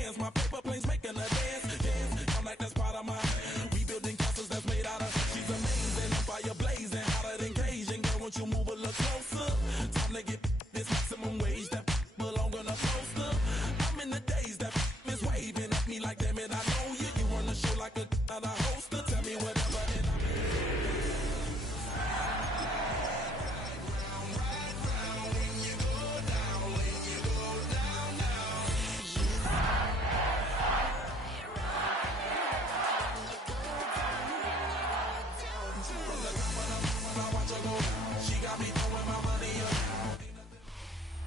hands. My paper planes making a dance. Dance. I'm like that's part of my. We building castles that's made out of. She's amazing. I'm fire blazing. Hotter than Cajun. Girl, won't you move a little closer? Time to get this maximum wage that belong on a poster. I'm in the days that is waving at me like damn it, I know you. You run the show like a hoster. Tell me whatever and I'm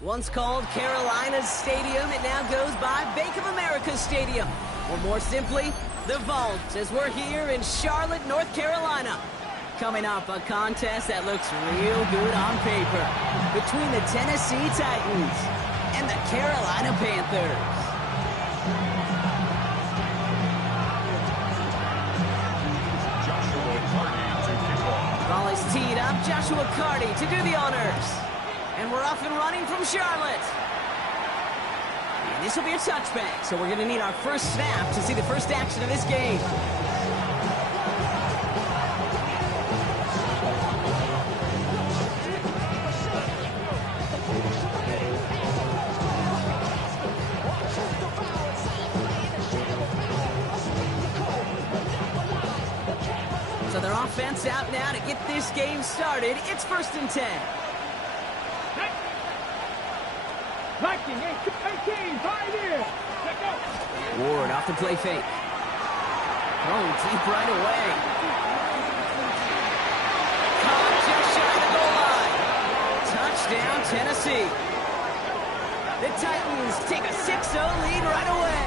Once called Carolina's Stadium, it now goes by Bank of America Stadium. Or more simply, the Vault, as we're here in Charlotte, North Carolina. Coming up, a contest that looks real good on paper between the Tennessee Titans and the Carolina Panthers. Ball is teed up, Joshua Carty to do the honors. And we're off and running from Charlotte. And this will be a touchback, so we're going to need our first snap to see the first action of this game. So their offense out now to get this game started. It's 1st and 10. Ward off the play fake. Thrown deep right away. Caught just shy of the goal line. Touchdown, Tennessee. The Titans take a 6-0 lead right away.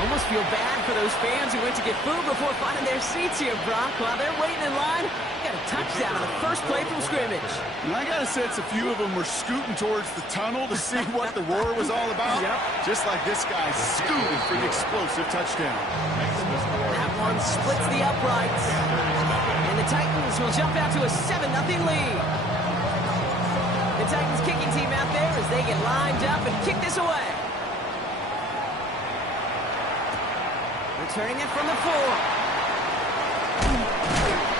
Almost feel bad for those fans who went to get food before finding their seats here, Brock. While they're waiting in line, got a touchdown on the first play from scrimmage. And I got a sense a few of them were scooting towards the tunnel to see what the roar was all about. Yep. Just like this guy scooting for the explosive touchdown. That one splits the uprights. And the Titans will jump out to a 7-0 lead. The Titans kicking team out there as they get lined up and kick this away. Returning it from the 4.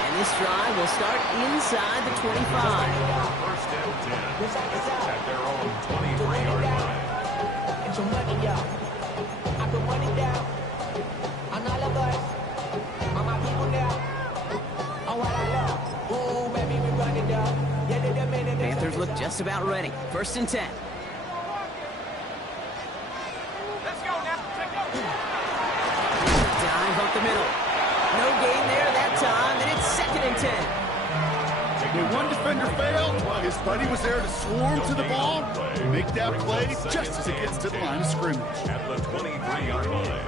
And this drive will start inside the 25. First and 10 at their own 23-yard line. Get your money up. I can run it down. On all of us. On my people now. On what I love. Ooh, baby, we run it up. Panthers look just about ready. 1st and 10. Up the middle. No gain there that time, and it's 2nd and 10. When one defender failed, his buddy was there to swarm to the ball, make that play just as it gets to the line of scrimmage. At the 23-yard line.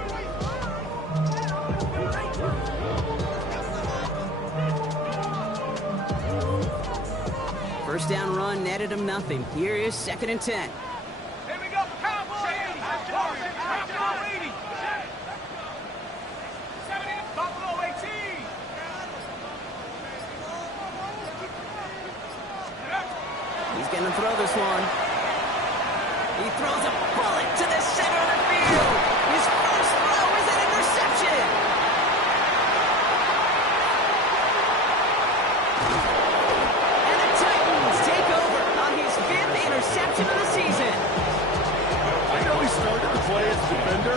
First down run netted him nothing. Here is 2nd and 10. Here we go, Cowboys! He's going to throw this one. He throws a bullet to the center of the field. His first throw is an interception. And the Titans take over on his 5th interception of the season. I know he started the play as a defender.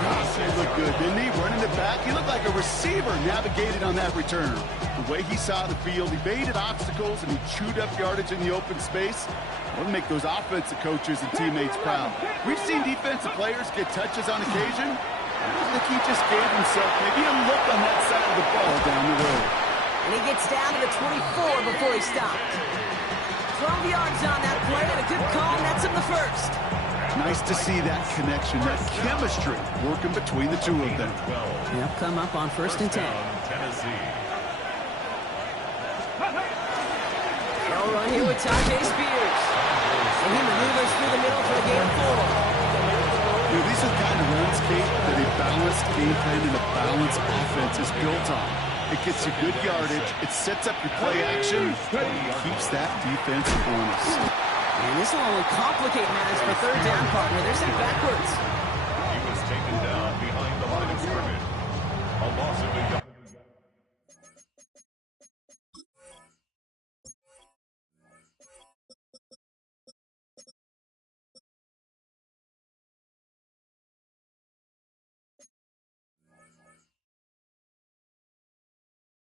Gosh, he looked good, didn't he? Running it back, he looked like a receiver navigated on that return. The way he saw the field, he baited obstacles and he chewed up yardage in the open space. That'll make those offensive coaches and teammates proud. We've seen defensive players get touches on occasion. I think he just gave himself maybe a look on that side of the ball down the road. And he gets down to the 24 before he stopped. 12 yards on that play and a good call nets him the first. Nice to see that connection, that chemistry working between the two of them. They'll come up on 1st and 10. Tennessee. They'll run here with Tajay Spears. And he maneuvers through the middle for a gain of 4. These are the kind of runs, Kate, that a balanced game plan and a balanced offense is built on. It gets you good yardage, it sets up your play action, and keeps that defense honest. And this will only complicate matters for third down, partner. They're sent backwards. He was taken down behind the line of scrimmage. A loss of a yard.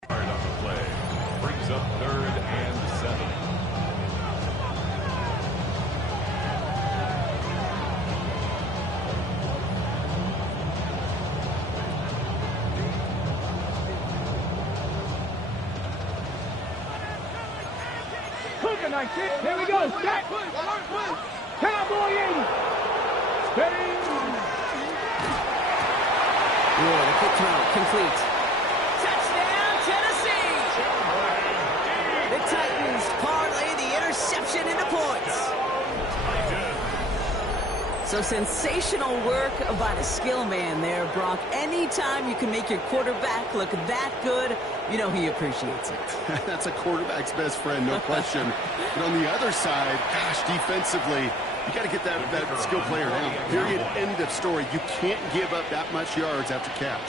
On the play. Brings up 3rd and 7. Here we go. Set. Cowboy 80. Steady. Whoa, the quick throw, complete. Touchdown, Tennessee! The Titans parlay the interception into points. So sensational work by the skill man there, Brock. Anytime you can make your quarterback look that good, you know he appreciates it. That's a quarterback's best friend, no question. But on the other side, gosh, defensively, you got to get that skill player down. Period, end of story. You can't give up that much yards after catch.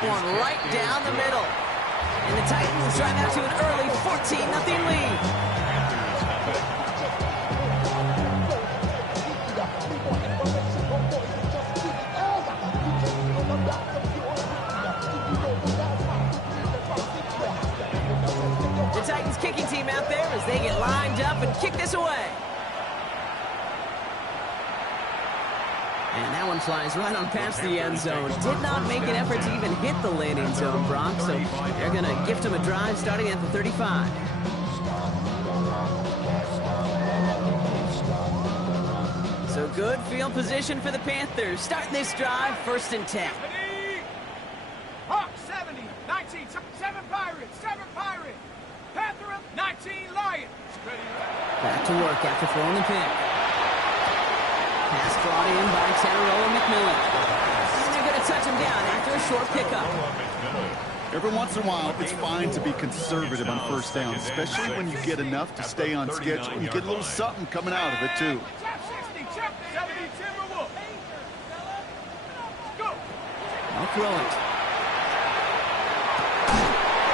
One right down the middle. And the Titans drive out to an early 14-0 lead. The Titans kicking team out there as they get lined up and kick this away. And that one flies right on past the end zone. Did not make an effort to even hit the landing zone, Brock, so they're going to gift him a drive starting at the 35. So good field position for the Panthers. Starting this drive, 1st and 10. Hawk 70. 19. 7 Pirates. 7 Pirates. Panther 19 Lions. Back to work after throwing the pick. Pass brought in by Teneroa McMillan. And they're going to touch him down after a short pickup. Every once in a while, it's fine to be conservative on 1st down, especially when you get enough to stay on schedule. You get a little something coming out of it, too. I'll throw it.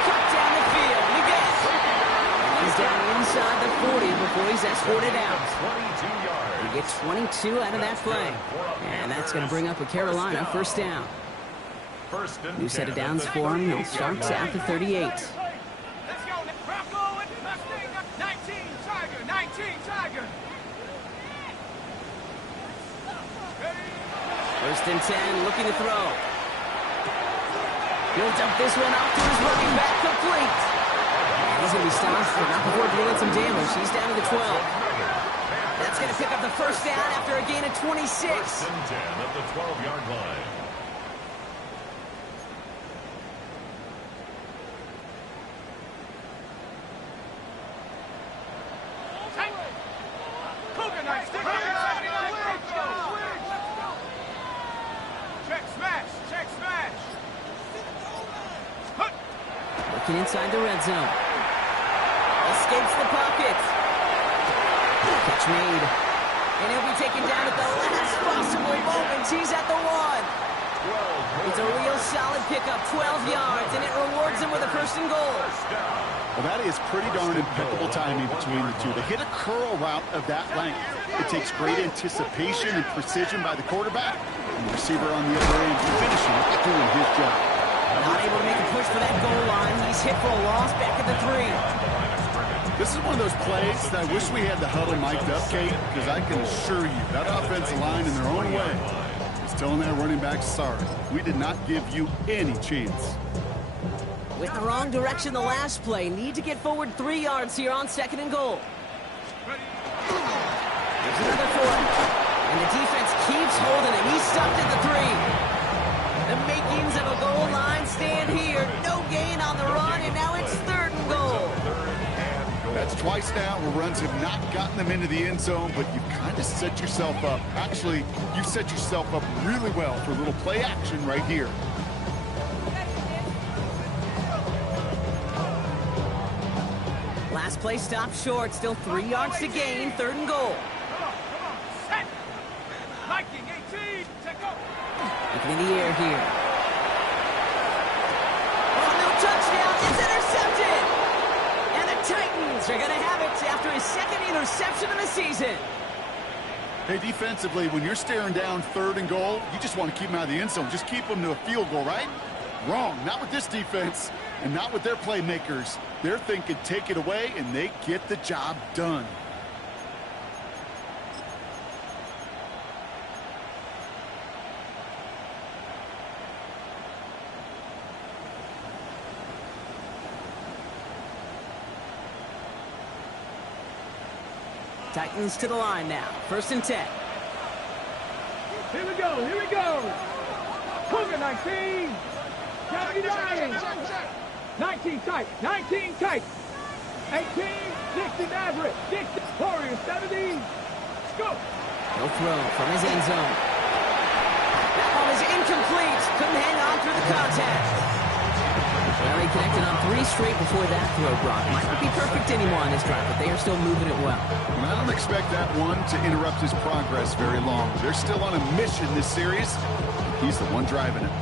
Cut down the field. You get it. He's down inside the 40 before he's escorted out. 22 yards. He gets 22 out of that play. And that's going to bring up a Carolina 1st down. New set of downs for him. He'll start at the 38. Let's go. Bronco and Mustang. 19 Tiger. 19 Tiger. 1st and 10, looking to throw. He'll dump this one off to his running back, complete. And he's going to be stopped, but not before dealing some damage. He's down to the 12. That's going to pick up the 1st down after a gain of 26. 1st and 10 at the 12-yard line. Looking inside the red zone. Escapes the pocket. Catch made. And he'll be taken down at the last possible moment. He's at the 1. It's a real solid pickup, 12 yards, and it rewards him with a 1st and goal. Well, that is pretty darn impeccable timing between the two. To hit a curl route of that length, it takes great anticipation and precision by the quarterback, and the receiver on the other end finishing it, doing his job. Not able to make a push for that goal line. He's hit for a loss back at the 3. This is one of those plays that I wish we had the huddle mic'd up, Kate, because I can assure you that offensive line in their own way is telling that running back, sorry, we did not give you any chance. With the wrong direction the last play. Need to get forward 3 yards here on 2nd and goal. There's another 4. And the defense keeps holding him. He's stuffed at the 3. The makings of a goal line stand here. No gain on the run, and now it's 3rd and goal. That's twice now where runs have not gotten them into the end zone, but you've kind of set yourself up. Actually, you set yourself up really well for a little play action right here. Last play stopped short. Still 3 yards to gain. 3rd and goal. Come on, set. Viking 18, take go. Looking in the air here. Oh, no touchdown. It's intercepted. And the Titans are going to have it after his 2nd interception of the season. Hey, defensively, when you're staring down 3rd and goal, you just want to keep them out of the end zone. Just keep them to a field goal, right? Wrong. Not with this defense and not with their playmakers. They're thinking take it away, and they get the job done. Titans to the line now. 1st and 10. Here we go. Cougar 19. County Lions. 19 tight. 18, 60 Maverick. 60 Warriors 70. Let's go. No throw from his end zone. That one is incomplete. Couldn't hang on through the contact. Well, he connected on 3 straight before that throw, Brock. Might not be perfect anymore on this drive, but they are still moving it well. I don't expect that one to interrupt his progress very long. They're still on a mission this series. He's the one driving it.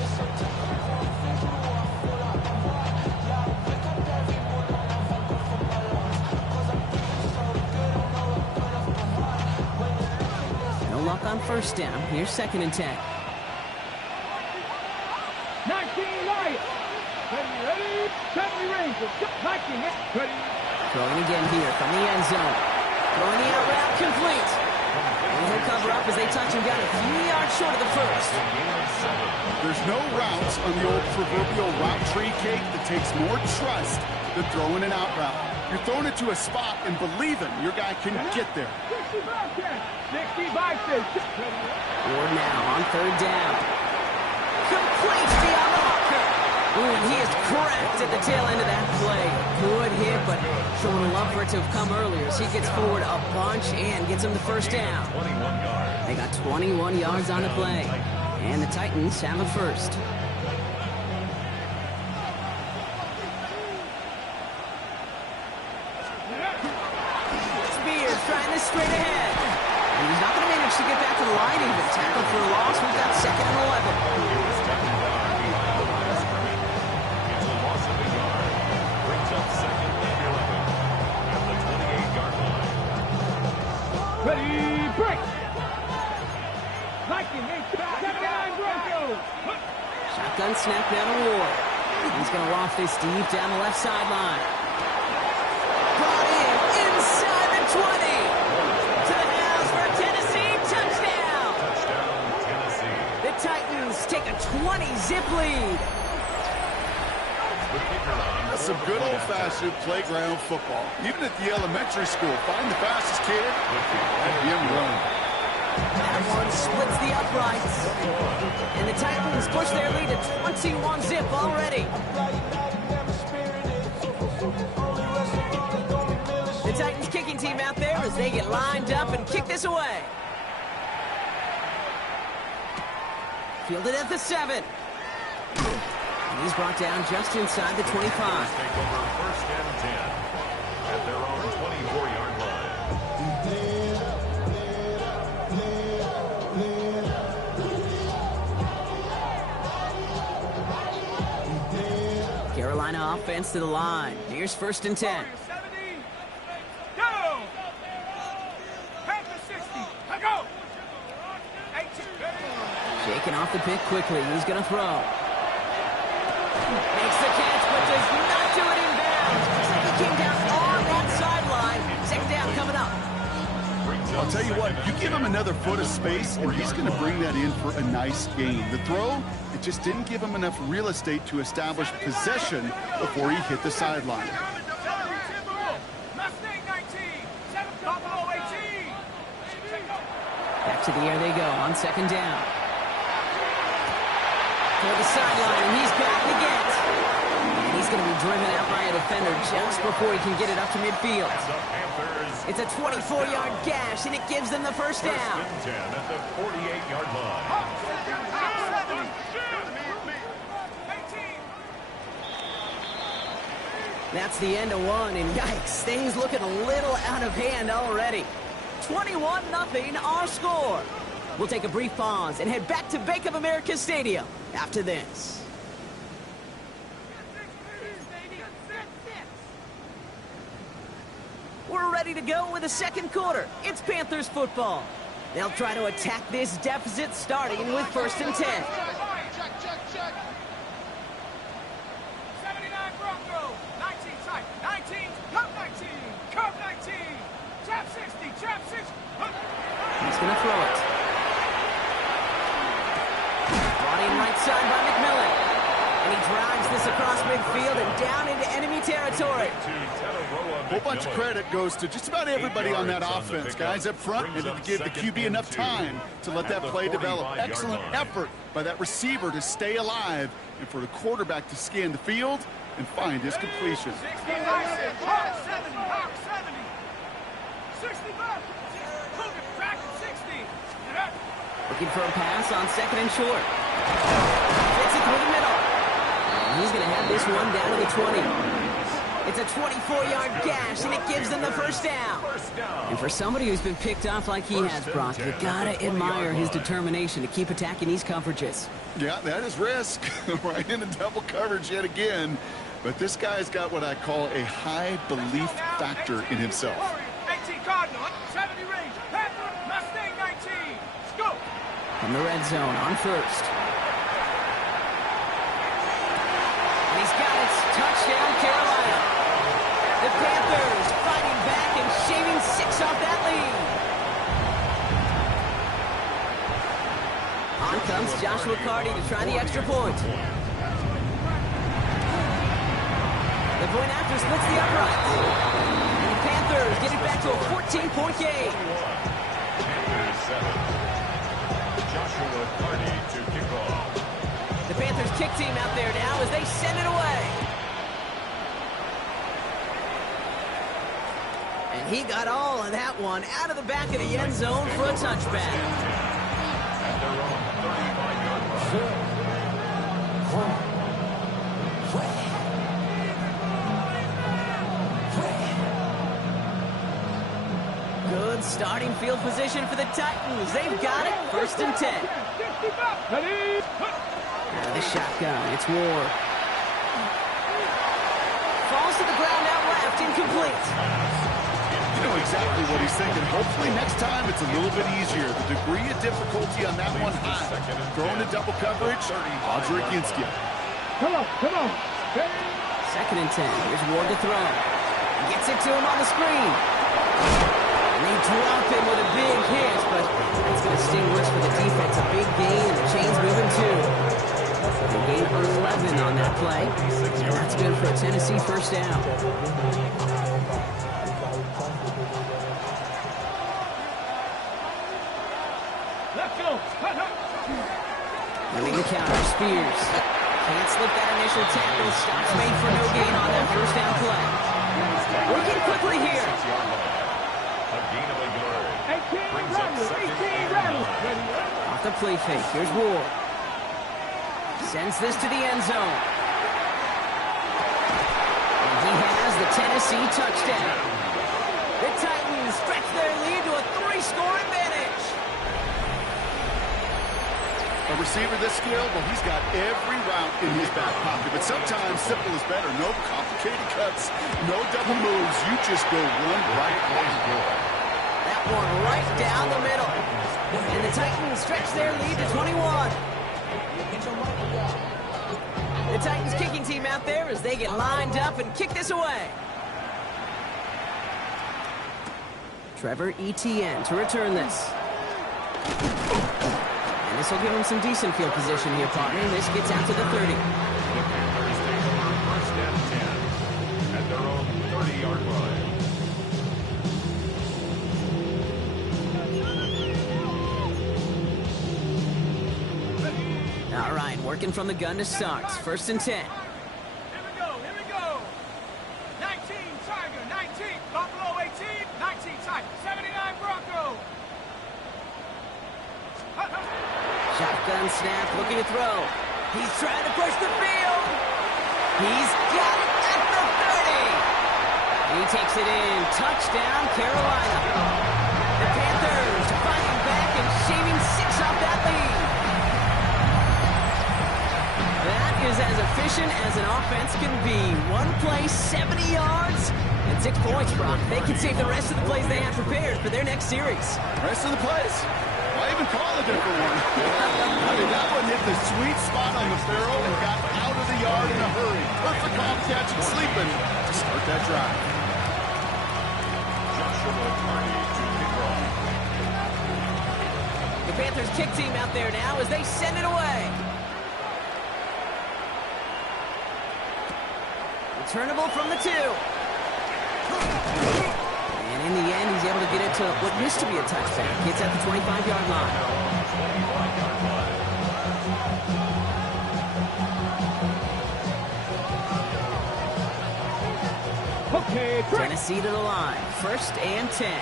No luck on 1st down. Here's 2nd and 10. 19 Lions. Ready. 70 Rangers. 19 ready. Throwing again here from the end zone. Throwing the out route complete. And he'll cover up as they touch him down a few yards short of the 1st. There's no routes on the old proverbial route tree cake that takes more trust than throwing an out route. You're throwing it to a spot and believing your guy can get there. 65 10. Ward now on 3rd down. Complete beyond the marker. Ooh, and he is cracked at the tail end of that play. Good hit, but sure would love for it to have come earlier as he gets forward a bunch and gets him the 1st down. They got 21 yards on the play, and the Titans have a 1st. Spears trying this straight ahead. And he's not going to manage to get back to the line even. Tackle for a loss. We've got 2nd and 11. Ready, break! Viking 8, Broncos! Shotgun snap down to Ward. He's going to loft this deep down the left sideline. Brought in inside the 20. To the house for a Tennessee touchdown. Tennessee. The Titans take a 20-zip lead. That's some good old-fashioned playground football. Even at the elementary school, find the fastest kid and him run. That one splits the uprights. And the Titans push their lead to 21-zip already. The Titans kicking team out there as they get lined up and kick this away. Fielded at the 7. And he's brought down just inside the 25. Take over 1st and 10 at their own 24-yard line. Carolina offense to the line. Here's 1st and 10. 70. Go! Pass the 60. Go! 18. Shaking off the pick quickly. He's going to throw. Makes the catch, but does not do it in bounds. Looks like he came down on that sideline. 2nd down coming up. I'll tell you what, you give him another foot of space, and he's going to bring that in for a nice gain. The throw, it just didn't give him enough real estate to establish possession before he hit the sideline. Back to the air they go on 2nd down. For the sideline, and he's back again. And he's going to be driven out by a defender just before he can get it up to midfield. It's a 24-yard gash, and it gives them the first down. First and 10 at the 48-yard line. That's the end of one, and yikes, things looking a little out of hand already. 21-0 our score. We'll take a brief pause and head back to Bank of America Stadium after this. We're ready to go with the second quarter. It's Panthers football. They'll try to attack this deficit starting with 1st and 10. Check. 79 Bronco. 19 tight. 19. Curve 19. Curve 19. Chap 60. Chap 60. He's going to throw it. Brought in right side by McMillan. And he drives this across midfield and down into enemy territory. A whole bunch of credit goes to just about everybody on that offense. Guys up front needed to give the QB enough time to let that play develop. Excellent effort by that receiver to stay alive and for the quarterback to scan the field and find his completion. 60. Hawk 70. Hawk 70. 65. Cougar track at 60. Looking for a pass on 2nd and short. Gets it through the middle. And he's going to have this one down to the 20. It's a 24-yard gash, and it gives them the first down. And for somebody who's been picked off like he has, Brock, you gotta admire his determination to keep attacking these coverages. Yeah, that is risk. Right into double coverage yet again. But this guy's got what I call a high belief factor in himself. 18 Cardinal. 70 range. Panther. Mustang 19. Scoop. From the red zone on 1st. And he's got it. Touchdown, Carolina. The Panthers fighting back and shaving 6 off that lead. On comes Joshua Carty to try the extra point. The point after splits the uprights. And the Panthers get it back to a 14-point game. Panthers 7. Joshua Carty to kick off. The Panthers kick team out there now as they send it away. And he got all of that one out of the back of the end zone for a touchback. At their own 35-yard line. Good starting field position for the Titans. They've got it. 1st and 10. Out of the shotgun, it's Ward. Falls to the ground out left, incomplete. You know exactly what he's thinking. Hopefully next time it's a little bit easier. The degree of difficulty on that one high. Throwing to double coverage, odds are against you. Come on. 2nd and 10. Here's Ward to throw. He gets it to him on the screen. And they drop him with a big hit, but it's going to sting worse for the defense. A big gain, and the chain's moving too. They gain 11 on that play. And that's good for a Tennessee first down. Let's go. Winning the counter, Spears. Can't slip that initial tackle. Stops made for no gain on that first down play. Working quickly here. A gain of a yard. 18 Brings up Rattle. 2nd 18 and Rattle. 9. Off the play fake. Here's Ward. Sends this to the end zone. And he has the Tennessee touchdown. The Titans stretch their lead to a 3-score advantage. A receiver this skilled, well, he's got every route in his back pocket. But sometimes simple is better. No complicated cuts, no double moves. You just go run right plays good. That one right down the middle. And the Titans stretch their lead to 21. The Titans kicking team out there as they get lined up and kick this away. Trevor Etienne to return this. And this will give him some decent field position here, partner. This gets out to the 30. The Panthers take over 1st and 10 at their own 30-yard line. All right, working from the gun to start. 1st and 10. Here we go. Shotgun snap, looking to throw. He's trying to push the field. He's got it at the 30. He takes it in. Touchdown, Carolina. The Panthers fighting back and shaving 6 off that lead. That is as efficient as an offense can be. One play, 70 yards, and 6 points, Brock. They can save the rest of the plays they have prepared for their next series. Rest of the plays? Why even call a different one? I mean, that one hit the sweet spot on the barrel and got out of the yard in a hurry. Perfect off catch and sleeping to start that drive. The Panthers kick team out there now as they send it away. Returnable from the 2. And in the end, he's able to get it to what used to be a touchback. Gets at the 25-yard line. Okay, Tennessee to the line. 1st and 10.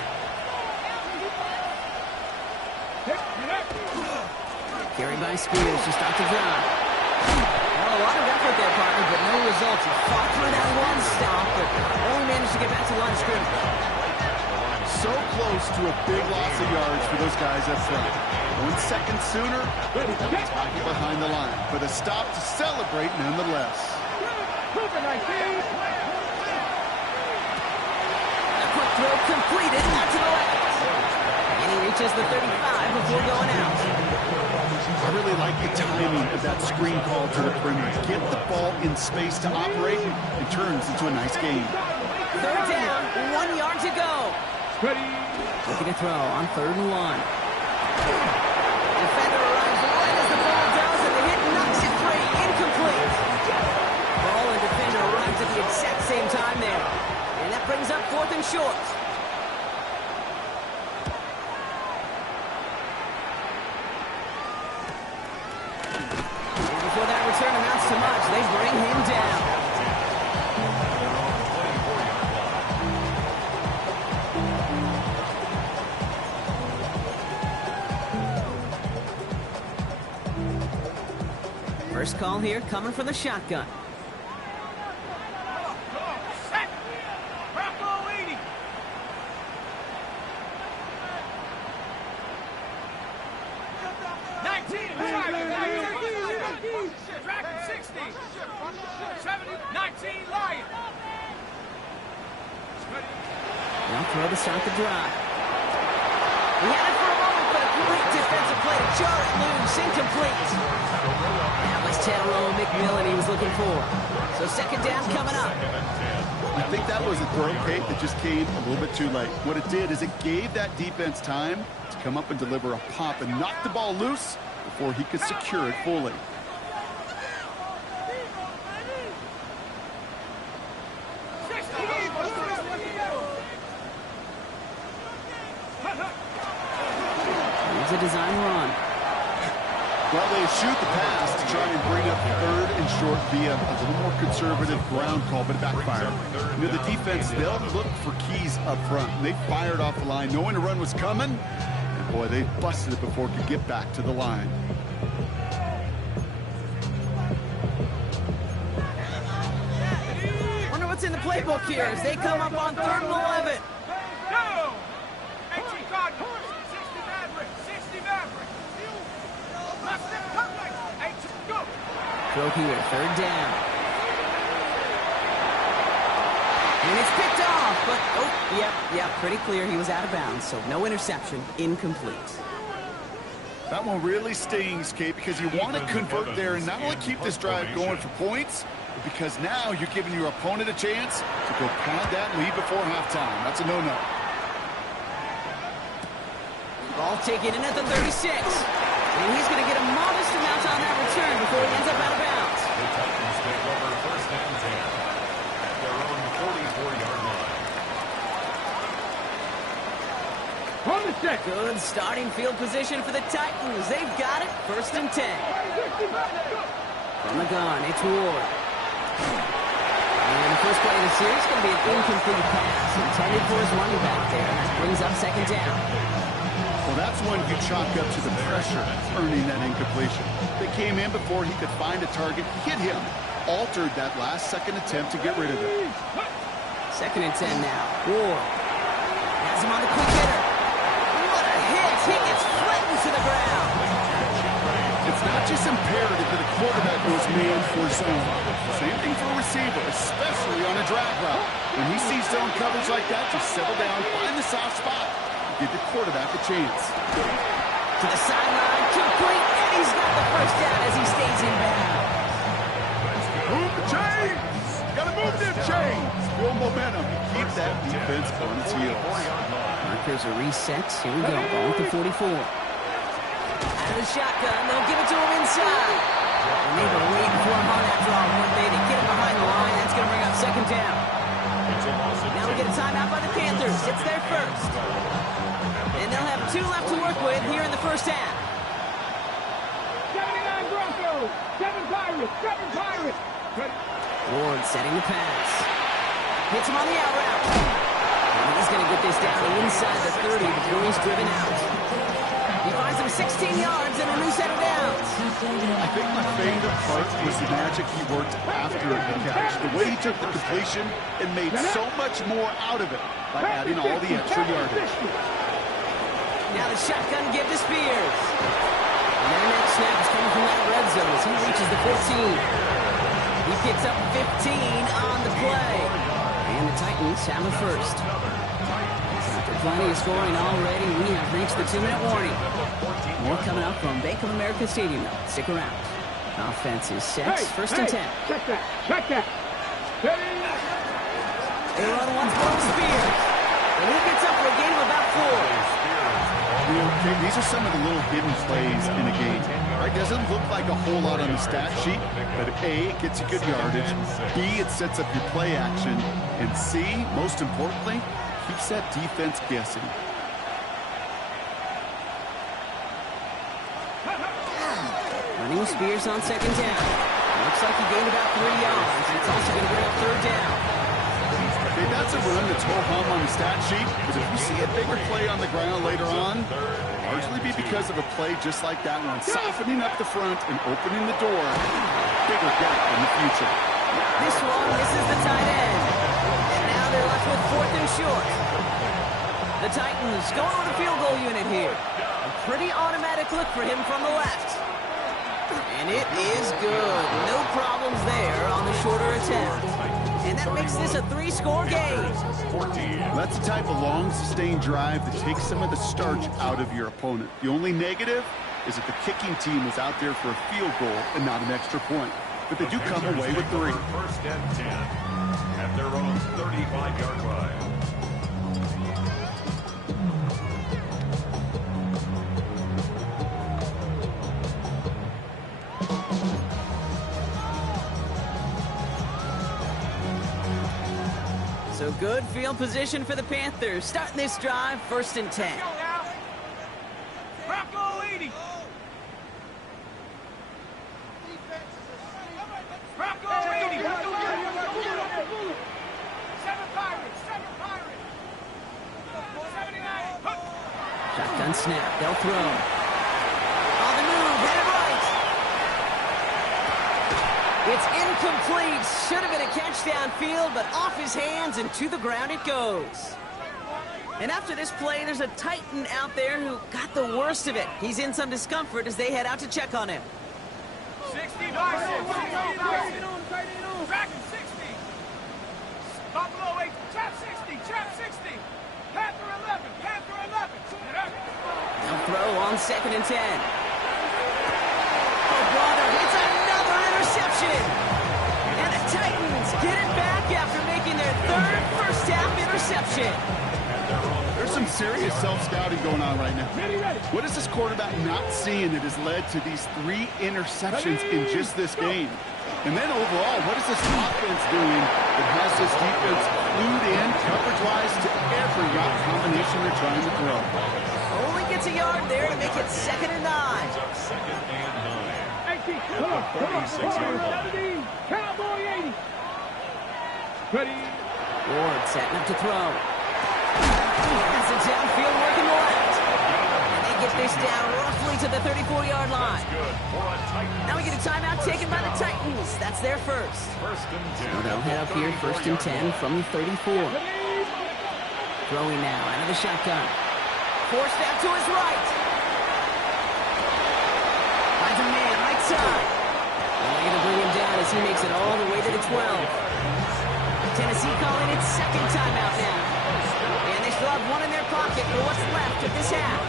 Carried by Spears to start the drive. Well, a lot of effort there, partner, but no results. He fought through that one stop, but only managed to get back to the line of scrimmage. So close to a big loss of yards for those guys up front. 1 second sooner, talking behind the line. But a stop to celebrate nonetheless. A quick throw completed out to the left. And he reaches the 35 before going out. I really like the timing of that screen call to the perimeter. Get the ball in space to operate. It turns into a nice game. 3rd down, 1 yard to go. Looking to throw on 3rd and 1. Defender arrives right as the ball does, and the hit knocks it free. Incomplete. Ball and defender arrives at the exact same time there. And that brings up 4th and short. And before that return amounts to much, they bring him down. First call here coming from the shotgun. Set. Bravo 80. Dragon 60. 70. 19 Lion. Now throw to start the drive. He had it for a moment, but a great defensive play to jar it loose. Incomplete. That was Tyrone McMillan he was looking for. So 2nd down coming up. I think that was a throw, Kate, that just came a little bit too late. What it did is it gave that defense time to come up and deliver a pop and knock the ball loose before he could secure it fully. Here's a design run. Well, they shoot the pass to try and bring up 3rd and short via a little more conservative ground call, but it backfired. You know, the defense, they'll look for keys up front. They fired off the line knowing a run was coming, and boy, they busted it before it could get back to the line. Wonder what's in the playbook here as they come up on 3rd and 11. Go! 18 Cardinals. 60 Maverick. 60 Maverick. Throw here, 3rd down. And it's picked off, but, yep, pretty clear he was out of bounds, so no interception, incomplete. That one really stings, Kate, because you want to convert there and not only keep this drive going for points, but because now you're giving your opponent a chance to go pad that lead before halftime. That's a no-no. Ball taken in at the 36. And he's going to get a modest amount on that return before he ends up out of bounds. The Titans take over 1st and 10 at their own 44-yard line. On the set. Good starting field position for the Titans. They've got it. 1st and 10. From the gun, it's Ward. And the first play of the series is going to be an incomplete pass intended for his running back there. That brings up 2nd down. Well, that's one you chalk up to the pressure earning that incompletion. They came in before he could find a target, hit him, altered that last-second attempt to get rid of it. 2nd and 10 now. Ward has him on the quick hitter. What a hit! He gets flattened to the ground. It's not just imperative that a quarterback goes man for zone. Same thing for a receiver, especially on a drag route. When he sees zone coverage like that, just settle down, find the soft spot, and give the quarterback a chance. To the sideline, complete, and he's got the first down as he stays in bounds. Move the chains! Gotta move them chains! Build momentum. Keep that defense on its heels. Markers are reset. Here we go. Ball at the 44. Out of the shotgun, they'll give it to him inside. And they were waiting for him on that draw, weren't they? They get him behind the line. That's going to bring up 2nd down. Now we get a timeout by the Panthers. It's their first. And they'll have 2 left to work with here in the first half. 79 Broncos, 7 Pirates, 7 Pirates. Ward setting the pass. Hits him on the out route. And he's going to get this down inside the 30 before he's driven out. He finds him 16 yards and a new set of downs. I think my favorite part was the magic he worked after the catch. The way he took the completion and made so much more out of it by adding all the extra yardage. Now the shotgun give to Spears. And their next snap is coming from that red zone as he reaches the 15. He picks up 15 on the play. And the Titans have a first. After plenty of scoring already, we have reached the 2-minute warning. More coming up from Bank of America Stadium. Stick around. Offense is set. First and 10. Check that. Check that. They run once more to Spears. And he gets up for a gain of about 4. These are some of the little hidden plays in a game. Right? Doesn't look like a whole lot on the stat sheet, but A, it gets you good yardage. B, it sets up your play action. And C, most importantly, keeps that defense guessing. Running with Spears on 2nd down. Looks like he gained about 3 yards. It's also going to bring up 3rd down. Okay, that's a run that's ho-hum on the stat sheet, but if you see a bigger play on the ground later on, largely be because of a play just like that one, softening up the front and opening the door, bigger gap in the future. This one misses the tight end. And now they're left with 4th and short. The Titans going with a field goal unit here. A pretty automatic look for him from the left. And it is good. No problems there on the shorter attempt. And that makes this a 3-score game. That's the type of long, sustained drive that takes some of the starch out of your opponent. The only negative is that the kicking team is out there for a field goal and not an extra point. But they do come away with 3. First and 10 at their own 35-yard line. So good field position for the Panthers. Starting this drive, 1st and 10. Go now. Bronco 80. Bronco 80. 7 Pirates. 7 Pirates. 79. Shotgun snap. They'll throw. On the move. Hit it right. It's incomplete. Should have been a catch downfield, but off his hands and to the ground it goes. And after this play, there's a Titan out there who got the worst of it. He's in some discomfort as they head out to check on him. 60 bicep. 60. Dragon 60. Buffalo 8. Trap 60. Trap 60. Panther 11. Panther 11. They'll throw on 2nd and 10. Oh, brother, it's another interception. And the Titans get it back after making their 3rd first-half interception. There's some serious self-scouting going on right now. What is this quarterback not seeing that has led to these 3 interceptions in just this game? And then overall, what is this offense doing that has this defense glued in coverage-wise to every route combination they're trying to throw? Only gets a yard there to make it 2nd and 9. Second and 9. Come on. 70. Cowboy 80. Ready. Ward setting up to throw. He has it downfield working the left. And they put this down roughly to the 34-yard line. Good for a Titan. Now we get a timeout taken by the Titans. That's their first. First and 10. So they'll head up here, first and 10 from the 34. Throwing now out of the shotgun. Forced out to his right. Finds a man right side. And they're going to bring him down as he makes it all the way to the 12. Tennessee calling its second timeout now. And they still have one in their pocket for what's left of this half.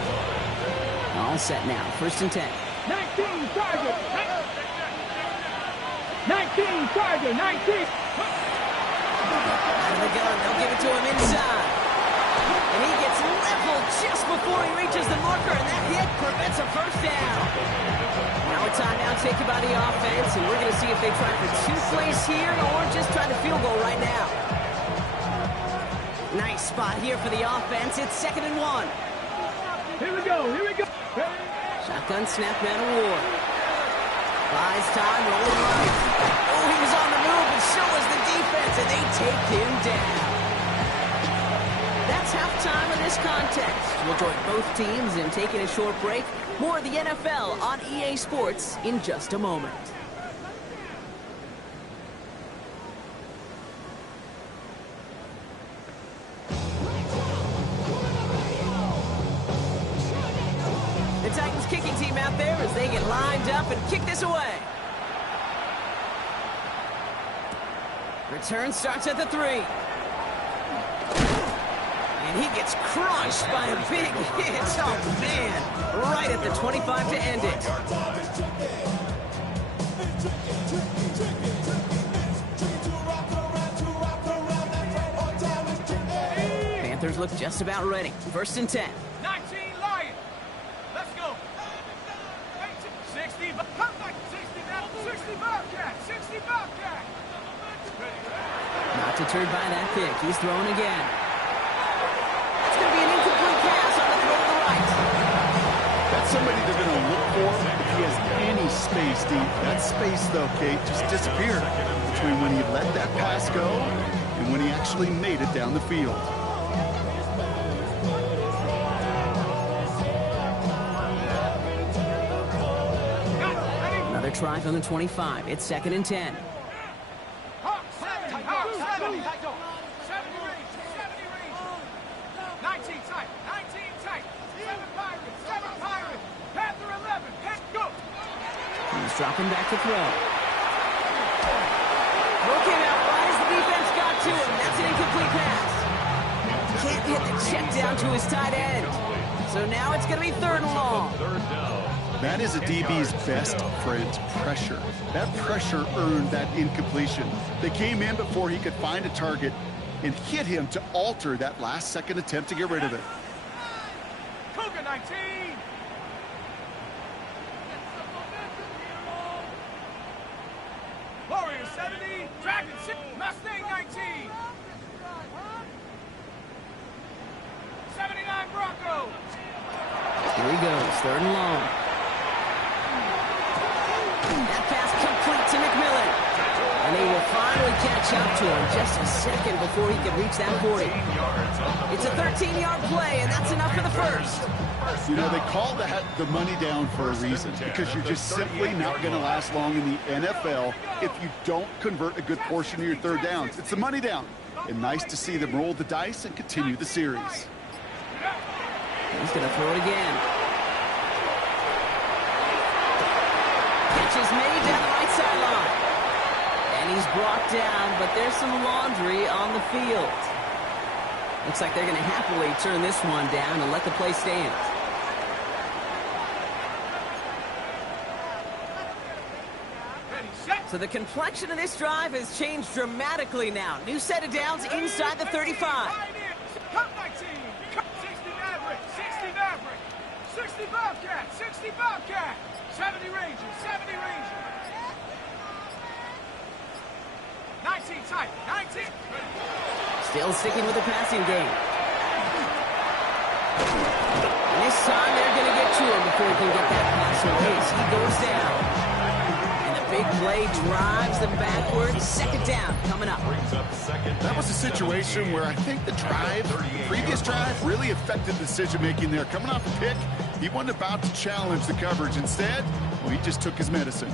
All set now, first and 10. 19 target. 19 target. 19. Out of the gun, they'll give it to him inside. And he gets leveled just before he reaches the marker, and that hit prevents a first down. Now a timeout taken by the offense, and we're going to see if they try for 2 plays here or just try the field goal right now. Nice spot here for the offense. It's 2nd and 1. Here we go. Here we go. Shotgun snap man of war. Buys time, rolling right. Oh, he was on the move, and so was the defense, and they take him down. That's halftime of this contest. We'll join both teams in taking a short break. More of the NFL on EA Sports in just a moment. The Titans kicking team out there as they get lined up and kick this away. Return starts at the 3. And he gets crushed by a big hit. Oh, man. Right at the 25 to end it. Panthers look just about ready. First and 10. 19 Lions. Let's go. 60 Bobcat. 60 Bobcat. Not deterred by that pick. He's throwing again. It's going to be an incomplete pass on the throw to the right. That's somebody they're going to look for if he has any space deep. That space, though, Kate, just disappeared between when he let that pass go and when he actually made it down the field. Another try from the 25. It's 2nd and 10. 19 tight. 19 tight. 7 Pirates. 7 Pirates. Panther 11. Hit. Go. He's dropping back to throw. Broken out right as the defense got to him. That's an incomplete pass. Can't get the check down to his tight end. So now it's going to be 3rd and long. That is a DB's best friend, pressure. That pressure earned that incompletion. They came in before he could find a target and hit him to alter that last-second attempt to get rid of it. Cougar 19. Warrior 70. Dragon 6. Mustang 19. 79 Bronco. Here he goes, 3rd and long. That pass complete to McMillan. And they will finally catch up to him just a second before he can reach that 40. It's a 13-yard play, and that's enough for the first. You know, they call that the money down for a reason, because you're just simply not going to last long in the NFL if you don't convert a good portion of your 3rd downs. It's the money down. And nice to see them roll the dice and continue the series. He's going to throw it again. Catch is made down the right sideline. And he's brought down, but there's some laundry on the field. Looks like they're going to happily turn this one down and let the play stand. So the complexion of this drive has changed dramatically now. New set of downs inside the 35. Cup 19. 60 Maverick. 60 Maverick. 60 Bobcat. 60 Bobcat. 70 Rangers. 70 Rangers. 19 tight. 19. Still sticking with the passing game. And this time they're going to get to him before he can get that pass away. So he goes down. And the big play drives them backwards. 2nd down coming up. That was a situation where I think the previous drive, really affected the decision-making there. Coming off a pick, He wasn't about to challenge the coverage. Instead, well, he just took his medicine.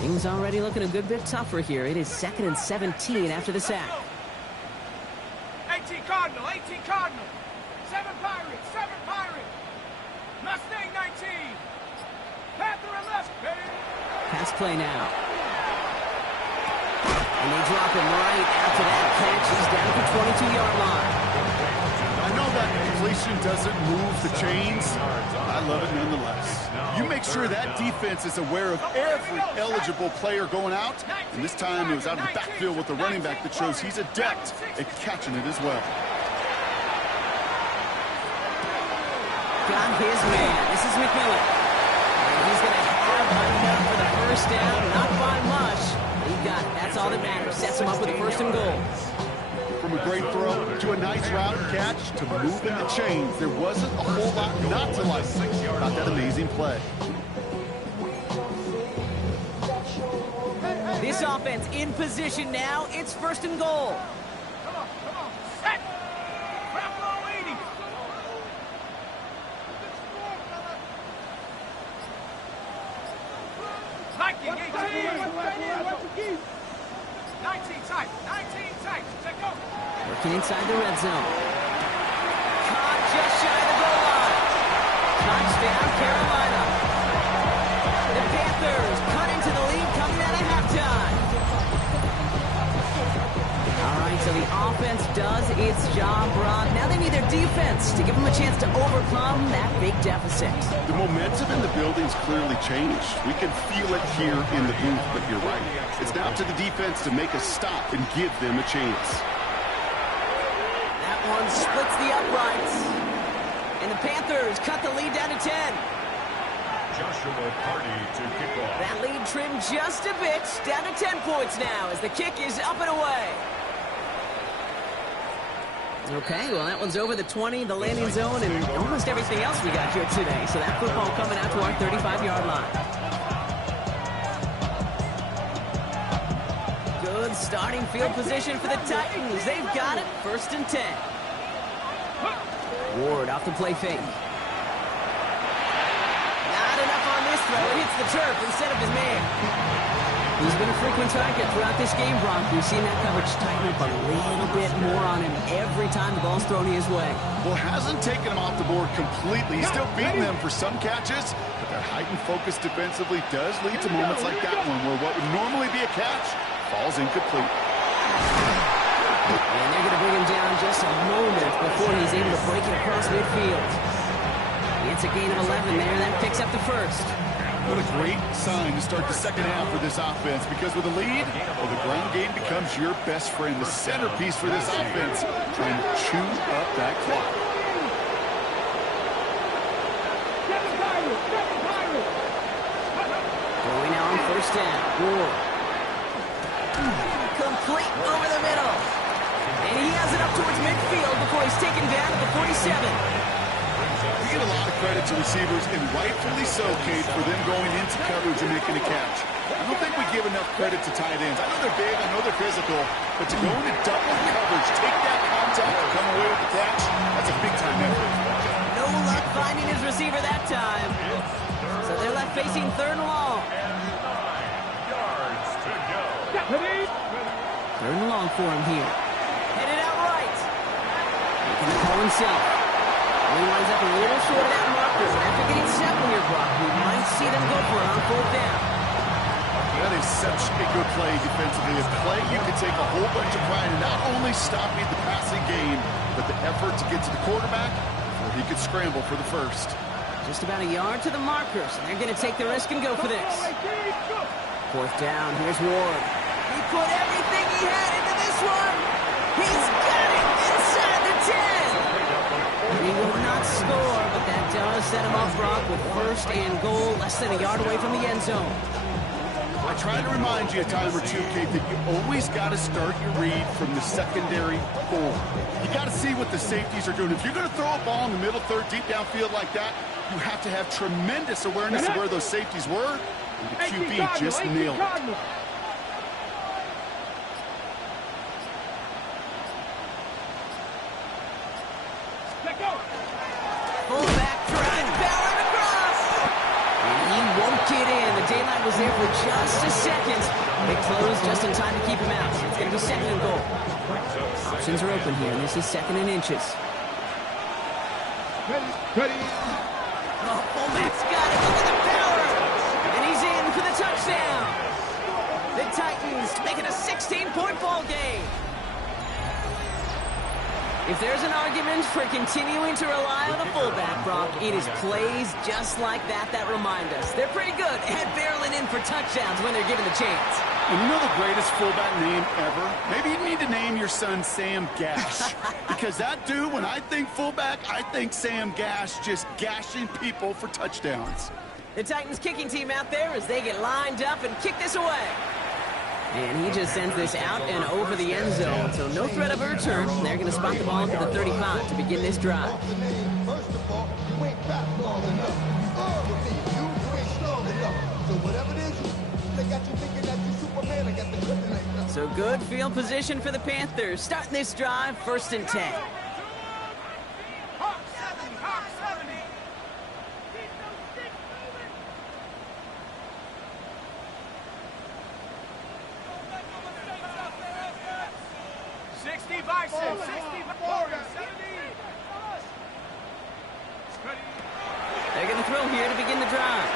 Things already looking a good bit tougher here. It is 2nd and 17 after the sack. 18 Cardinal, 18 Cardinal. 7 Pirates, 7 Pirates. Mustang 19. Panther 11. Pass play now. And they drop him right after that catch. He's down at the 22-yard line. I know that completion doesn't move the chains. I love it nonetheless. You make sure that defense is aware of every eligible player going out. And this time it was out of the backfield with the running back that shows he's adept at catching it as well. Got his man. This is McMillan. And he's going to have enough for the first down. Not by much. He got it. That's all that matters. Sets him up with a 1st and goal. From a great throw to a nice route catch to moving the chains, there wasn't a whole lot not to like about that amazing play. This offense in position now. It's 1st and goal. Come on. Set. Front row 80. Viking 18. 19 tight. 19 tight. Take over. Working inside the red zone. Caught just shy of the goal line. Touchdown, Carolina. The Panthers cut into the lead coming out of halftime. All right, so the offense does its job, Rob. Now they need their defense to give them a chance to overcome that big deficit. The momentum in the building's clearly changed. We can feel it here in the booth, but you're right. It's now to the defense to make a stop and give them a chance. That one splits the uprights. And the Panthers cut the lead down to 10. Joshua Party to kick off. That lead trimmed just a bit, down to 10 points now as the kick is up and away. Okay, well, that one's over the 20, the landing zone, and almost everything else we got here today. So that football coming out to our 35-yard line. Good starting field position for the Titans. They've got it, 1st and 10. Ward off the play fake. Not enough on this throw. It hits the turf instead of his man. He's been a frequent target throughout this game, Brock. We've seen that coverage tighten up a little bit more on him every time the ball's thrown his way. Well, hasn't taken him off the board completely. He's still beating them for some catches, but that heightened focus defensively does lead to moments like that one where what would normally be a catch falls incomplete. And they're going to bring him down just a moment before he's able to break it across midfield. It's a gain of 11 there. That picks up the 1st. What a great sign to start the second half for this offense, because with a lead, well, the ground game becomes your best friend, the centerpiece for this offense, trying to chew up that clock. Going now on 1st down. Ward. Complete over the middle. And he has it up towards midfield before he's taken down at the 47. We give a lot of credit to receivers, and rightfully so, Kate, for them going into coverage and making a catch. I don't think we give enough credit to tight ends. I know they're big, I know they're physical, but to go into double coverage, take that contact, and come away with the catch, that's a big-time effort. No luck finding his receiver that time. So they're left facing 3rd and long. 9 yards to go. 3rd and long for him here. Headed out right. Making the call himself. He winds up a little short of that marker. After getting 7 here, Brock, we might see them go for it on 4th down. That is such a good play defensively. A play you can take a whole bunch of pride in not only stopping the passing game, but the effort to get to the quarterback before he could scramble for the 1st. Just about a yard to the markers. And they're going to take the risk and go for this. 4th down. Here's Ward. He put everything he had into this one. He's got it inside the 10. He will not score, but that does set him off, Brock, with 1st and goal, less than a yard away from the end zone. I try to remind you a time or two, Kate, that you always got to start your read from the secondary forward. You got to see what the safeties are doing. If you're going to throw a ball in the middle third, deep downfield like that, you have to have tremendous awareness of where those safeties were, and the QB just nailed it. closed just in time to keep him out. It's going to be second and goal. Options are open here, and this is second and inches. Ready. Oh, fullback's got it. Look at the power. And he's in for the touchdown. The Titans make it a 16-point ball game. If there's an argument for continuing to rely on a fullback, Brock, it is plays just like that that remind us. They're pretty good at barreling in for touchdowns when they're given the chance. And you know the greatest fullback name ever? Maybe you need to name your son Sam Gash. Because that dude, when I think fullback, I think Sam Gash just gashing people for touchdowns. The Titans kicking team out there as they get lined up and kick this away. And he just sends this out and over the end zone, so no threat of a return. They're going to spot the ball up to the 35 to begin this drive. So good field position for the Panthers. Starting this drive, 1st and 10. Hawk 70. 60 bison, 60 Warriors, 70. They're going to throw here to begin the drive.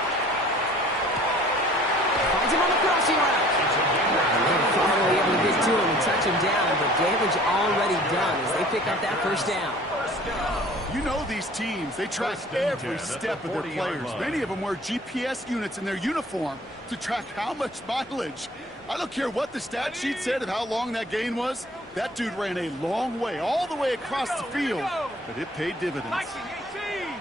Finds him on the crossing route. And they're finally able to get to him and touch him down, but damage already done as they pick up that 1st down. You know these teams, they track every step of their players. Many of them wear GPS units in their uniform to track how much mileage. I don't care what the stat sheet said of how long that gain was. That dude ran a long way, all the way across the field, but it paid dividends. 1918.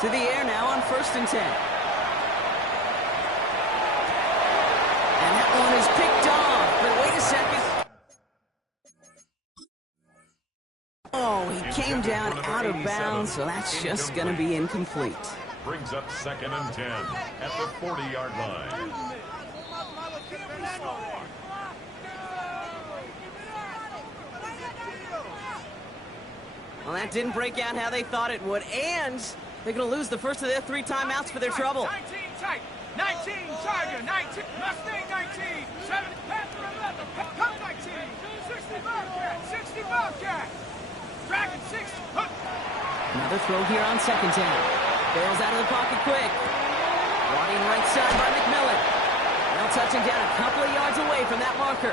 To the air now on 1st and 10. And that one is picked off, but wait a second. Oh, he came down out of bounds, so that's just going to be incomplete. Brings up 2nd and 10 at the 40-yard line. Well, that didn't break out how they thought it would, and they're going to lose the first of their 3 timeouts for their trouble. 19 tight, 19 Tiger, 19 Mustang, 19 7 Panther 11 Cup 19 60 Bobcat, 60 Bobcat, Dragon 60. Another throw here on 2nd down. Bails out of the pocket quick. Running right side by McMillan. They'll touch him down a couple of yards away from that marker.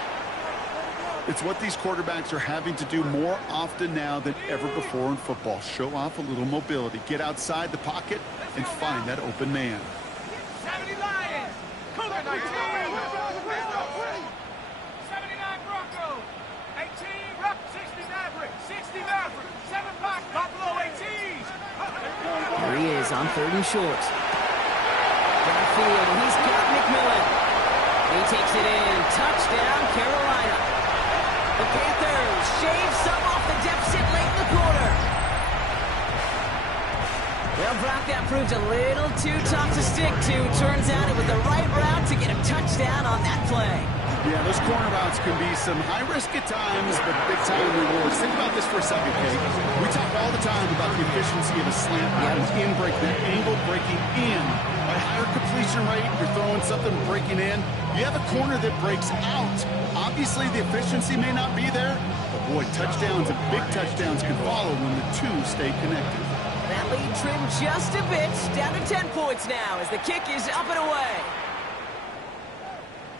It's what these quarterbacks are having to do more often now than ever before in football. Show off a little mobility. Get outside the pocket and find that open man. 70 Lions, Cougar 19, 79 Bronco, 18 Rock, 60 Maverick, 60 Maverick, 7 Fox, Buffalo 18. There he is on 3rd and short. Downfield, and he's got McMillan. He takes it in. Touchdown, Carolina. The Panthers shave some off the deficit late in the quarter. Well, Brock, that proved a little too tough to stick to. Turns out it was the right route to get a touchdown on that play. Yeah, those corner routes can be some high risk at times, but big-time rewards. Think about this for a second, Kate. We talk all the time about the efficiency of a slant route, in breaking, that angle breaking in. By higher completion rate, you're throwing something breaking in. You have a corner that breaks out. Obviously, the efficiency may not be there, but boy, touchdowns and big touchdowns can follow when the two stay connected. That lead trimmed just a bit, down to 10 points now as the kick is up and away.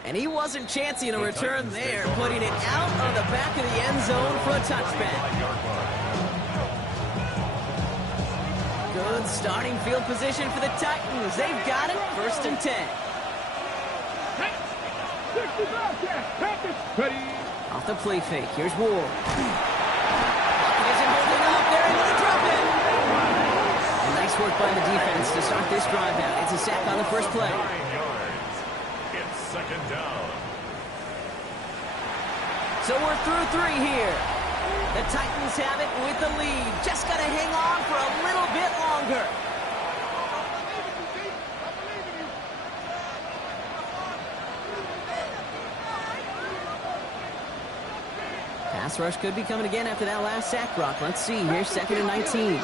And he wasn't chancing a return there, putting it out of the back of the end zone for a touchback. Good starting field position for the Titans. They've got it, 1st and 10. Off the play fake, here's Ward. He isn't holding up there, and he'll drop it. And nice work by the defense to start this drive out. It's a sack on the first play. 9 yards. It's 2nd down. So we're through 3 here. The Titans have it with the lead. Just got to hang on for a little bit longer. Pass rush could be coming again after that last sack, Brock. Let's see. Here's 2nd and 19. 18,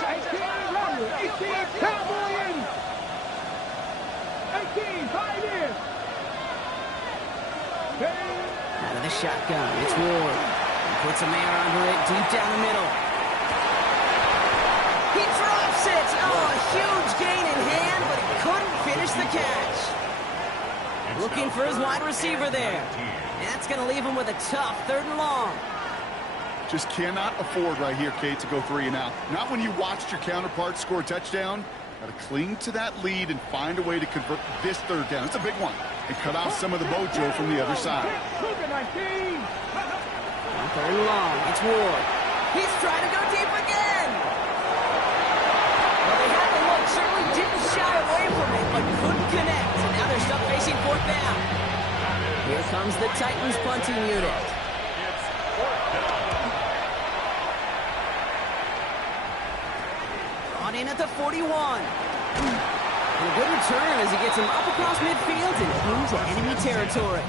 cowboy in. 18, 5 in. Out of the shotgun, it's Ward. He puts a man under it deep down the middle. He drops it. Oh, a huge gain in hand, but he couldn't finish the catch. Looking for his wide receiver there. That's going to leave him with a tough 3rd and long. Just cannot afford right here, Kate, to go 3 and out. Not when you watched your counterpart score a touchdown. Got to cling to that lead and find a way to convert this 3rd down. It's a big one. And cut off some of the mojo from the other side. 3rd and long. It's Ward. He's trying to go deep again. Well, they had the look. Certainly didn't shy away from it, but couldn't connect. And now they're stuck facing 4th down. Here comes the Titans punting unit. Brought in at the 41. And a good return as he gets him up across midfield and into enemy territory.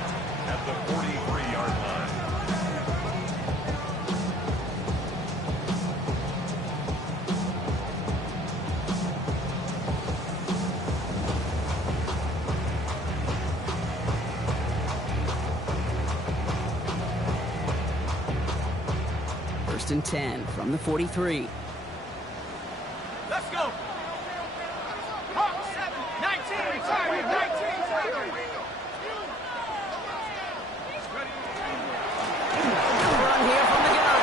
At the 43-yard line. First and 10 from the 43. Let's go. Hawks, 19, sorry, 19, sorry. Run here from the gun.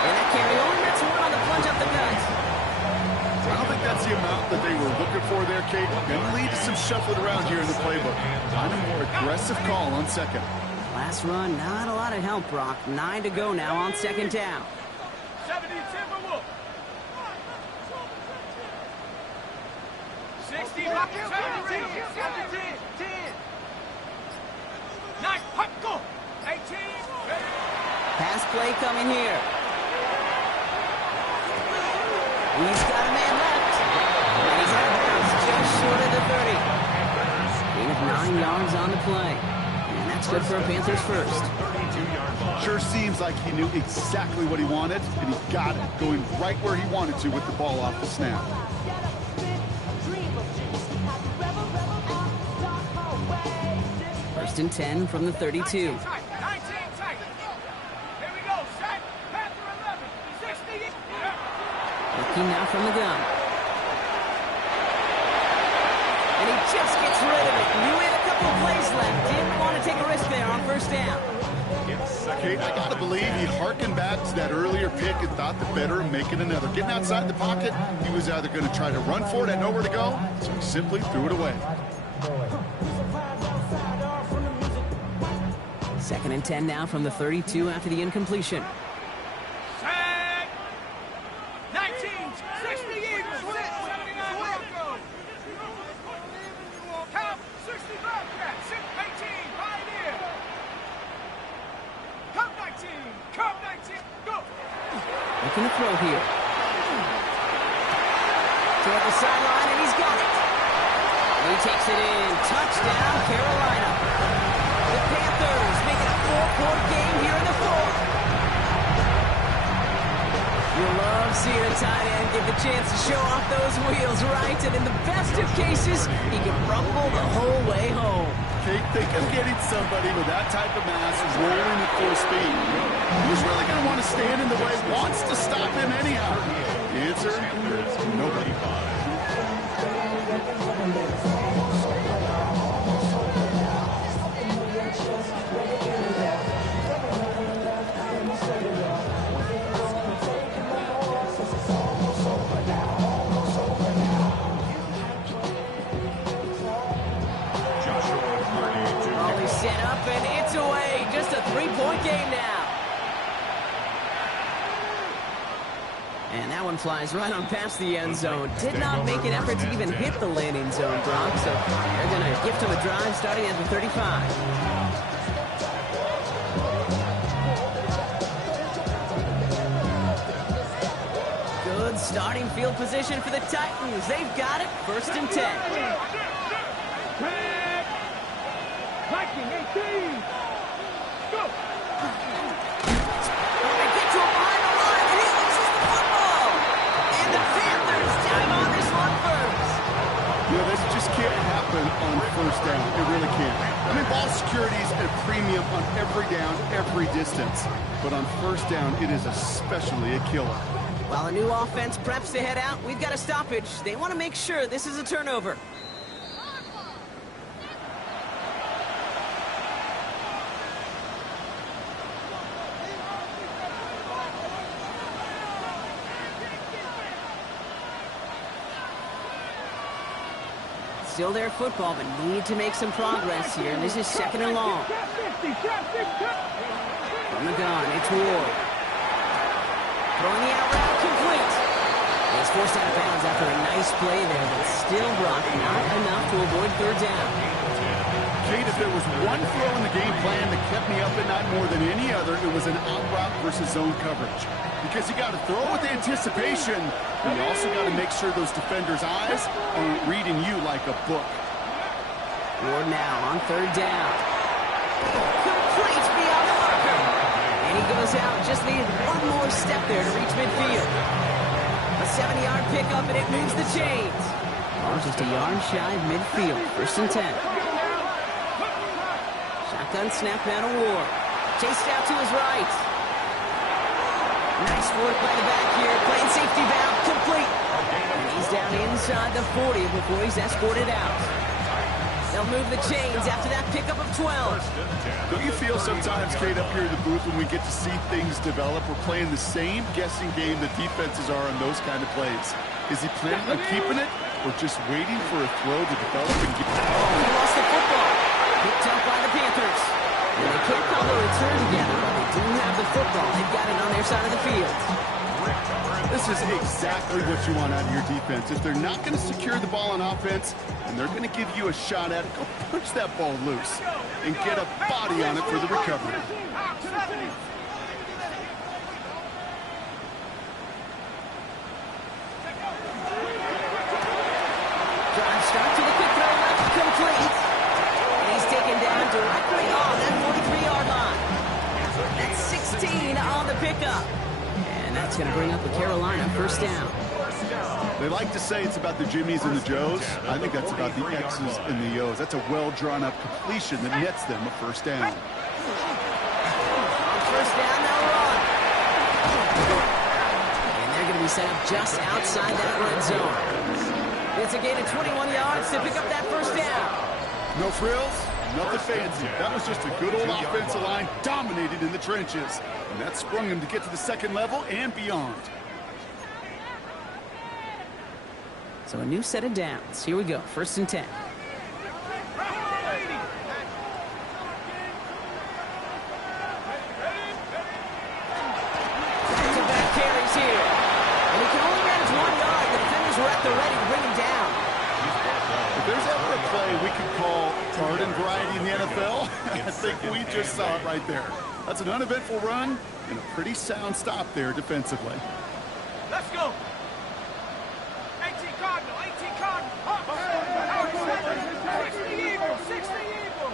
And that carry only gets one on the plunge up the gut. I don't think that's the amount that they were looking for there, Kate. Going to lead to some shuffling around here in the playbook. Find a more aggressive call on 2nd. Last run, not a lot of help, Brock. 9 to go now on 2nd down. 70 Timberwolf. 60 17, 17, 10. 9, hot, go. 18. Pass play coming here. He's got a man left. And he's out of bounds just short of the 30. Gain of 9 yards on the play. And that's good for a Panthers first. Sure seems like he knew exactly what he wanted, and he got it, going right where he wanted to with the ball off the snap. First and 10 from the 32. 19 tight. Here we go. Set. Panther 11. 60. Looking now from the gun. And he just gets rid of it. Knew he had a couple of plays left. Didn't want to take a risk there on 1st down. Kate, I got to believe he harkened back to that earlier pick and thought the better of making another. Getting outside the pocket, he was either going to try to run for it and nowhere to go, so he simply threw it away. 2nd and 10 now from the 32 after the incompletion. Set. 19. 60 Eagles. 79 Broncos. Count. 60 Bobcats. 18. 5 in. Come 19. Come 19. Go. Looking to throw here. Toward the sideline, and he's got it. He takes it in. Touchdown, Carolina. The Panthers make it a 4-point game here in the 4th. You love seeing a tight end get the chance to show off those wheels, right? And in the best of cases, he can rumble the whole way home. Kate, think of getting somebody with that type of mass rolling at full speed. Who's really going to want to stand in the way, wants to stop him anyhow? The answer is nobody. Set up and it's away. Just a 3-point game now. And that one flies right on past the end zone. Did not make an effort to even hit the landing zone, Brock. So they're going to gift him a drive starting at the 35. Good starting field position for the Titans. They've got it. 1st and 10. Viking 18. Go. first down. It really can. I mean, ball security is at a premium on every down, every distance. But on first down, it is especially a killer. While a new offense preps to head out, we've got a stoppage. They want to make sure this is a turnover. Still their football, but need to make some progress here. And this is second and long. From the gun, it's Ward. Throwing the out route, complete. He's forced out of bounds after a nice play there, but still, Brock, not enough to avoid third down. Kate, if there was one throw in the game plan that kept me up at night more than any other, it was an out route versus zone coverage. Because you got to throw with anticipation, and you also got to make sure those defenders' eyes aren't reading you like a book. Ward now on third down. Complete beyond the marker. And he goes out, just needed one more step there to reach midfield. A 7-yard pickup, and it moves the chains. Oh, just a yard shy of midfield, 1st and 10. Shotgun snap down to Ward. Chased out to his right. Nice work by the back here. Playing safety valve, complete. And he's down inside the 40 before he's escorted out. They'll move the chains after that pickup of 12. Don't you feel sometimes, Kate, up here in the booth when we get to see things develop, we're playing the same guessing game that defenses are on those kind of plays? Is he planning on keeping it or just waiting for a throw to develop and get... Oh, he lost the football. Picked up by the Panthers. And they can't call the return together, but they do have the football. They've got it on their side of the field. This is exactly what you want out of your defense. If they're not going to secure the ball on offense, and they're going to give you a shot at it, go punch that ball loose and get a body on it for the recovery. Drive start to the quick throw left, complete. And he's taken down directly on that 43-yard line. That's 16 on the pickup. And that's going to bring up a Carolina first down. They like to say it's about the Jimmies and the Joes. I think that's about the X's and the O's. That's a well-drawn-up completion that nets them a first down. On first down, they'll run. And they're going to be set up just outside that red zone. It's a gain of 21 yards to pick up that first down. No frills, nothing fancy. That was just a good old offensive line dominated in the trenches. And that sprung him to get to the second level and beyond. So a new set of downs. Here we go, 1st and 10. Back-to-back carries here. And he can only manage 1 yard. The defenders were at the ready to bring him down. If there's ever a play we could call garden variety in the NFL, I think we just saw it right there. That's an uneventful run and a pretty sound stop there defensively. Let's go. 18 Cardinal, 18 Cardinal. 60 Eagle, 60 Eagle.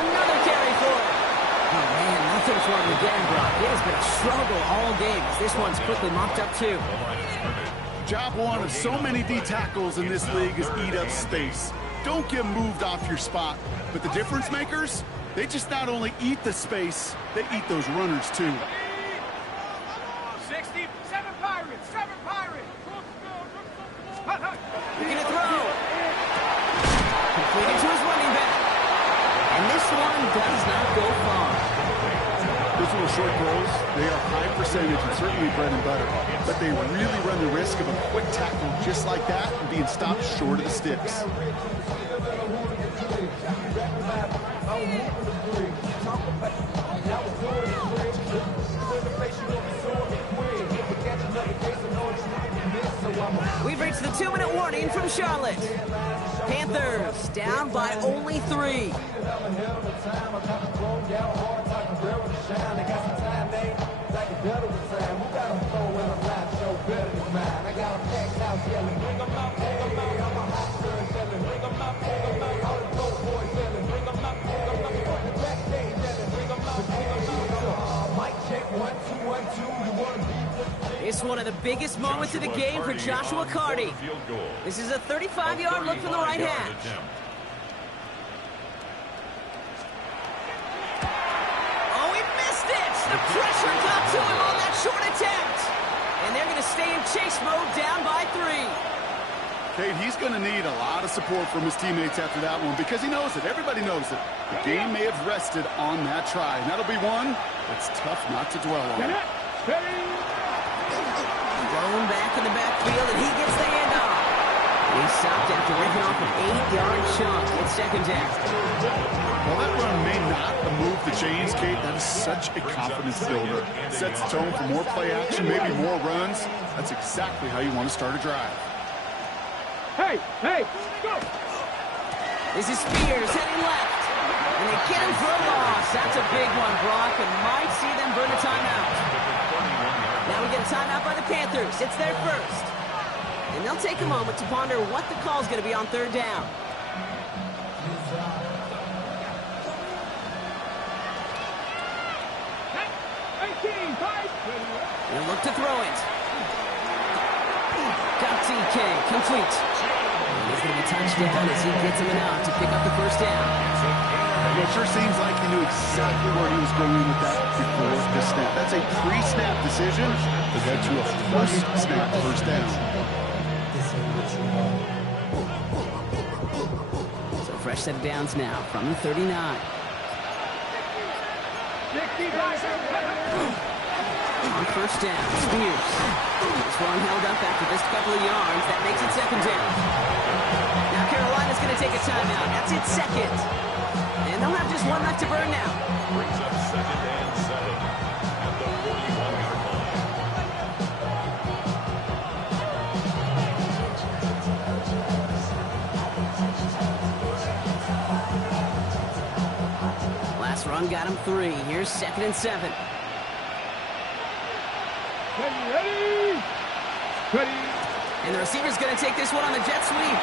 Another carry for him. Oh, man, nothing for him again, Brock. It has been a struggle all game as this one's quickly mopped up, too. Job one of so many D tackles in this league is eat up space. Don't get moved off your spot. But the difference makers, they just not only eat the space, they eat those runners too. 60, 7 Pirates, 7 Pirates. Looking to throw. Completed to his running back. And this one does not go far. Those little short throws, they are high percentage and certainly bread and butter. But they really run the risk of a quick tackle just like that and being stopped short of the sticks. We've reached the 2-minute warning from Charlotte. Panthers down by only 3. This is one of the biggest moments of the game for Joshua Carty. This is a 35-yard look from the right hash. Oh, he missed it! The pressure got to him on that short attempt. And they're going to stay in chase mode, down by 3. Kate, he's going to need a lot of support from his teammates after that one because he knows it. Everybody knows it. The game may have rested on that try. And that'll be one that's tough not to dwell on. Thrown back in the backfield, and he gets the handoff. He stopped after ripping off an 8-yard chunk. It's second down. Well, that run may not have moved the chains, Kate. That is such a confidence builder. Sets the tone for more play action, maybe more runs. That's exactly how you want to start a drive. Hey, go! This is Spears heading left. And they get him for a loss. That's a big one, Brock, and might see them burn a timeout. Now we get a timeout by the Panthers. It's their first. And they'll take a moment to ponder what the call is going to be on third down. They'll look to throw it. Got TK, complete. And he's going to be touchdown as he gets him enough to pick up the first down. It sure seems like he knew exactly where he was going with that before the snap. That's a pre-snap decision that led to a post-snap first down. So fresh set of downs now from the 39. On first down, Spears. This one held up after just a couple of yards. That makes it second down. Now Carolina's going to take a timeout. That's its second. And they'll have just one left to burn now. Brings up 2nd and 7 at the 41-yard line. Last run got him 3. Here's 2nd and 7. Ready? And the receiver's going to take this one on the jet sweep.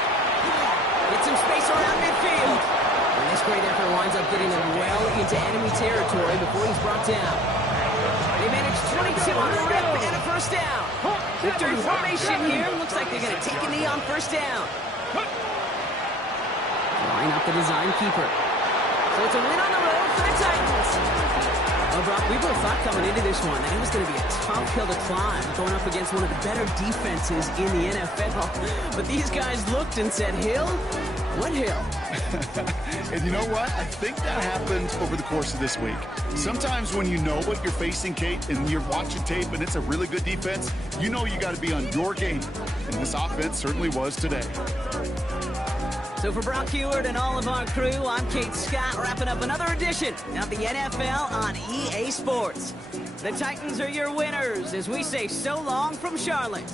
Get some space around midfield. And this great effort winds up getting them well into enemy territory before he's brought down. They managed 22 on the rip and a first down. Victory formation here. Looks like they're going to take a knee on first down. Line up the design keeper. So it's a win on the road for the Titans. Well, Brock, we both thought coming into this one that it was going to be a tough hill to climb, going up against one of the better defenses in the NFL. But these guys looked and said, Hill? What hill? And you know what? I think that happened over the course of this week. Sometimes when you know what you're facing, Kate, and you're watching tape and it's a really good defense, you know you got to be on your game. And this offense certainly was today. So for Brock Heward and all of our crew, I'm Kate Scott, wrapping up another edition of the NFL on EA Sports. The Titans are your winners as we say so long from Charlotte.